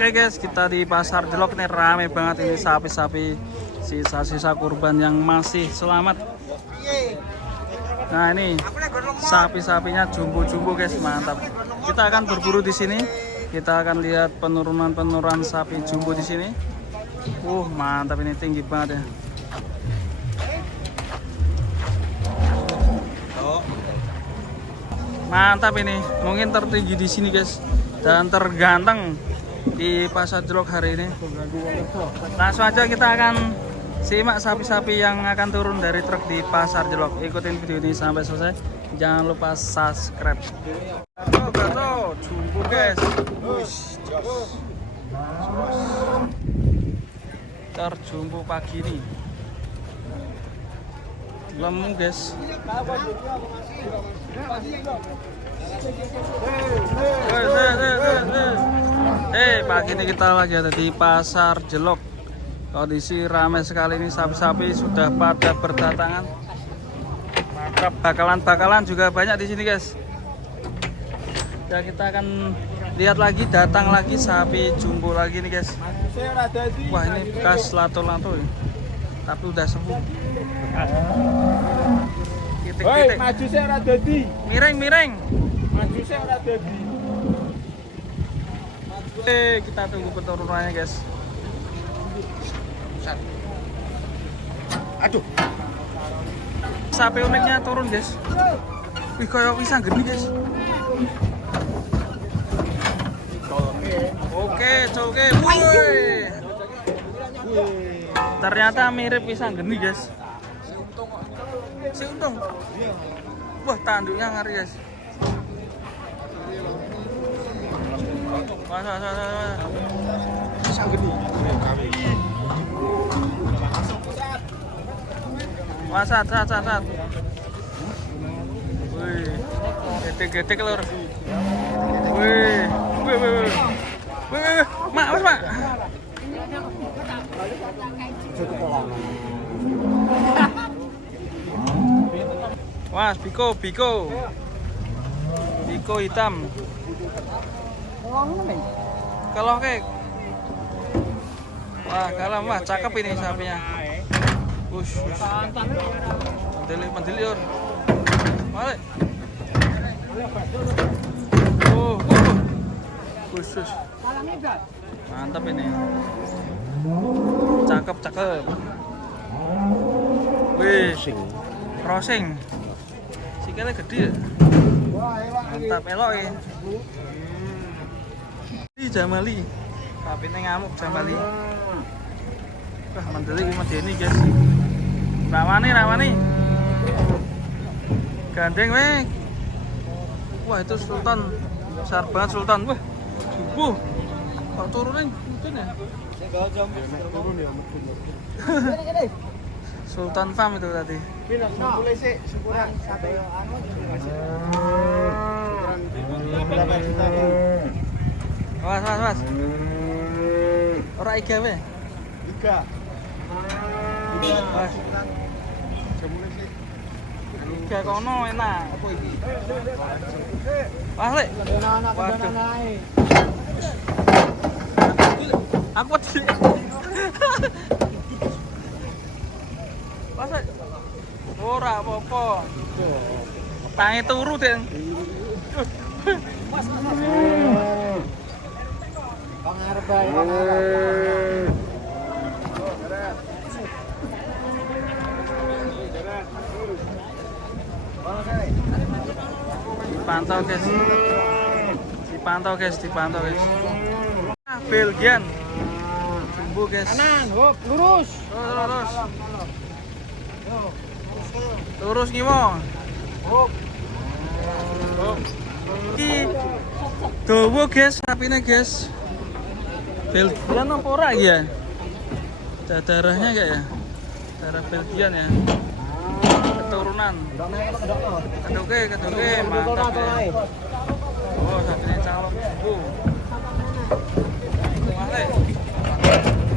Oke guys, kita di pasar Jelok nih, rame banget ini sapi-sapi, sisa-sisa kurban yang masih selamat. Nah ini sapi-sapinya jumbo-jumbo guys, mantap. Kita akan berburu di sini. Kita akan lihat penurunan sapi jumbo di sini. Mantap, ini tinggi banget ya. Mantap, ini mungkin tertinggi di sini guys, dan terganteng di pasar Jelok hari ini. Langsung aja kita akan simak sapi-sapi yang akan turun dari truk di pasar Jelok. Ikutin video ini sampai selesai. Jangan lupa subscribe. Gato, jumbo guys. Terjumbo pagi ini. Lemu guys. Pagi ini kita lagi ada di pasar Jelok. Kondisi ramai sekali ini, sapi-sapi sudah pada berdatangan. Mantap, bakalan juga banyak di sini guys. Ya, kita akan lihat lagi, datang lagi sapi jumbo lagi nih guys. Wah, ini bekas lato-lato ya, tapi udah sembuh. Titik-titik. Maju saya ora dadi. Miring. Maju saya ora dadi. Kita tunggu peturunannya guys. Aduh. Sapi uniknya turun guys. Wih, kayak pisang gede guys. Oke. Wih. Ternyata mirip pisang geni guys. Si untung. Wah, tanduknya ngeri guys. Wah. Pisang gede. Wah, sat. Wih. Getek lur. Wih. Mak. Wah, biko hitam. Kalau kek. Wah, cakep ini sapinya. Wush. Mendeli yor. Balik. Wush. Mantap ini. Cakep. Wih, crossing. Sikilnya gede ya. Mantap, elok ya. Ini Jamali. Tapi ini ngamuk Jamali. Wah, mendeli ini guys. Rawani. Gandeng weh. Wah, itu Sultan. Besar banget Sultan. Wah, jumbo. Kok turunin mungkin ya? Turun ya. Sultan Farm itu tadi. Boleh sih, syukuran satu anu. Was. Ora iga we. Iga. Was. Iga kono enak. Apa iki? Lek. Aku sih. Pas. Ora apa-apa. Tangi turu, Deng. Pangarep bae. Dipantau guys. Belgian. Jumbo guys. Kanan, hop, lurus. Lurus gimana? Hop. Iki dawa guys, sapine guys. Belgian apa ora ya? Darahnya enggak ya? Darah Belgian ya. Keturunan. Keduke, mantap ya. Oh, sapine calon jumbo.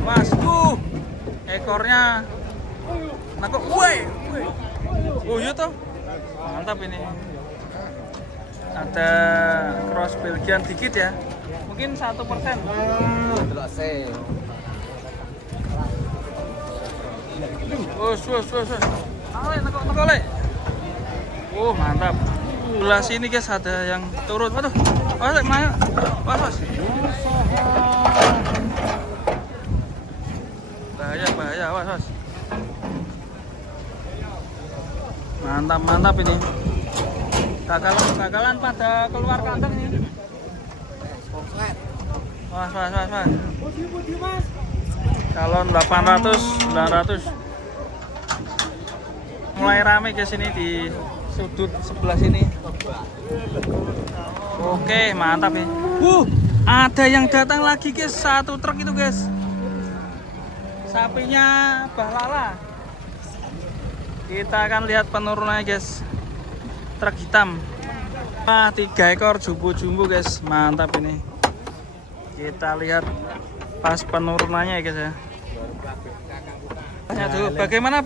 Mas, ekornya nakok, woi. Oh iya toh, mantap ini. Ada cross Belgian dikit ya. Mungkin 1%. Wos. Ale, teko le. Mantap. Sebelah sini guys ada yang turun. Waduh. Mayo. Was. Bahaya, was. Mantap ini. Kakalan pada keluar kandang ini. Was. Calon 800, 900. Mulai rame guys ini di sudut sebelah sini. Oke, mantap nih. Ada yang datang lagi guys, 1 truk itu guys. Sapinya Bahlala. Kita akan lihat penurunannya guys. Truk hitam. 3 ekor jumbo guys, mantap ini. Kita lihat pas penurunannya ya guys ya. Tanya dulu, bagaimana?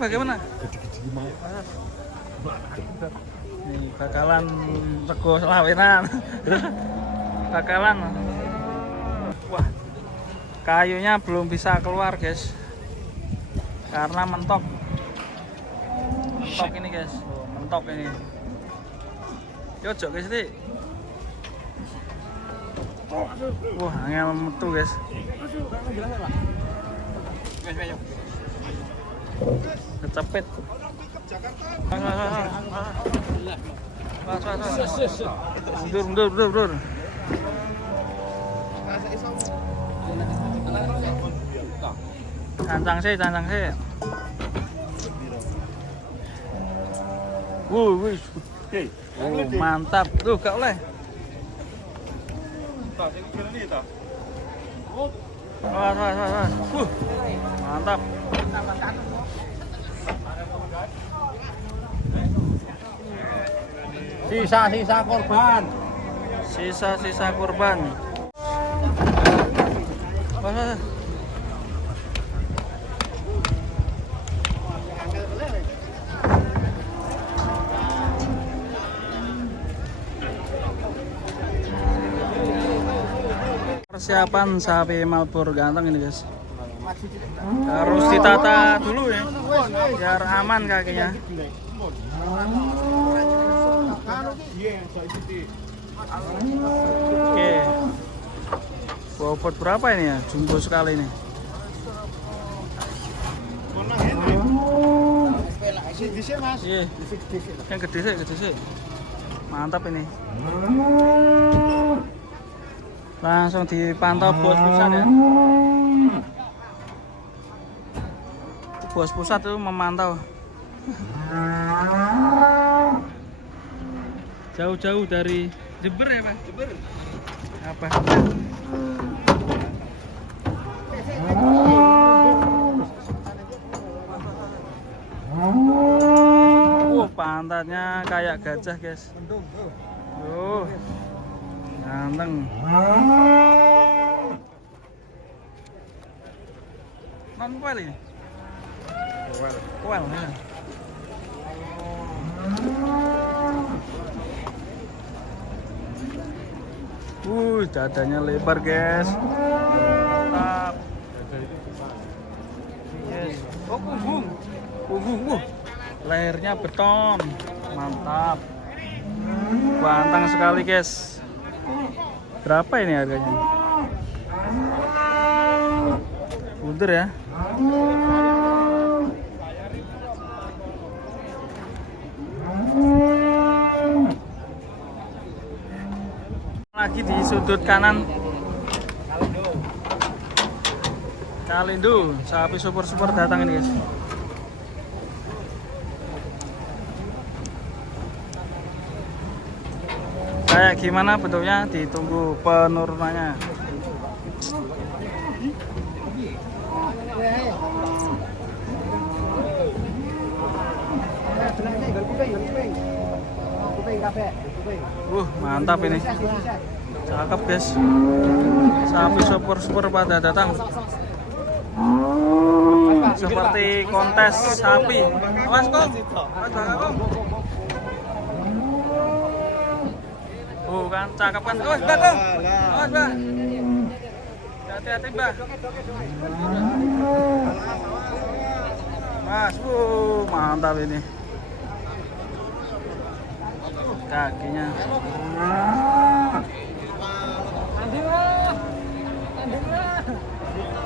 Nih bakalan rego lawenan. Bakalan. Wah. Kayunya belum bisa keluar, guys. Karena mentok. Mentok ini, guys. Mentok ini. Yo, jok guys ini. Wah, angel metu, guys. Kecepet. Mundur. Cancang sih. Mantap. Tuh, gak oleh. Mantap. Sisa korban. Sisa korban. Persiapan sapi Malboro ganteng ini guys. Harus ditata dulu ya, biar aman kakinya. Oke. Bobot berapa ini ya? Jumbo sekali ini. Iya. Yang gede sih. Mantap ini. Langsung dipantau bos pusat ya. Bos pusat itu memantau. Jauh-jauh dari Jember ya Pak? Jember. Apa? Pantatnya kayak gajah guys. Ganteng. Non kuel ini? Kuel ya. Dadanya lebar guys. Mantap. Yes. Oh, punggung. Lehernya beton. Mantap. Ganteng sekali guys. Berapa ini harganya? Mundur ya. Lagi di sudut kanan Kalindo, sapi super datang ini guys. Kayak gimana bentuknya, ditunggu penurunannya. Mantap ini. Cakep guys. Sapi super pada datang. Seperti kontes sapi. Awas kok. Kan cakep kan. Awas, Bang. Awas, Bang. Hati-hati, Mbak. Mas, mantap ini. Kakinya.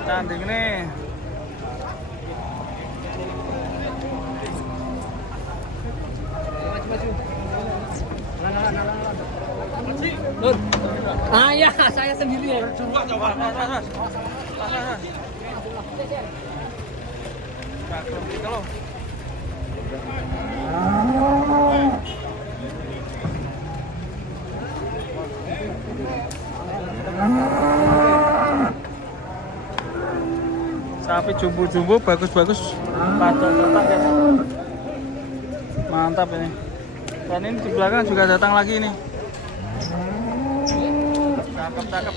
Tanding nih. Ah ya, saya sendiri ya. Sapi jumbo-jumbo bagus-bagus pada datang guys. Mantap ini. Dan ini di belakang juga datang lagi nih. Cakep.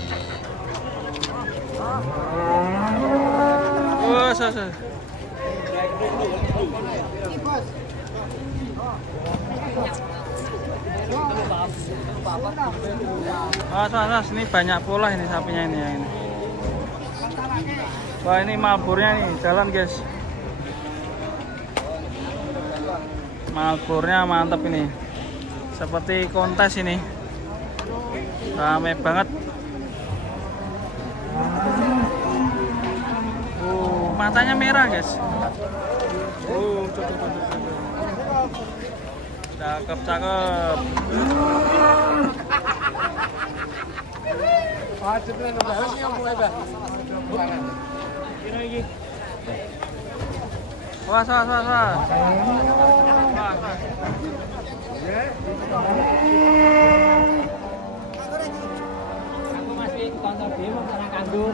Wah, Mas, ini banyak pola ini sapinya ini yang ini. Wah, ini malburnya nih, jalan guys. Malburnya mantap ini. Seperti kontes ini. Rame banget. Matanya merah guys. Cakep. Wah. Aku masih kantor demo karena kandung.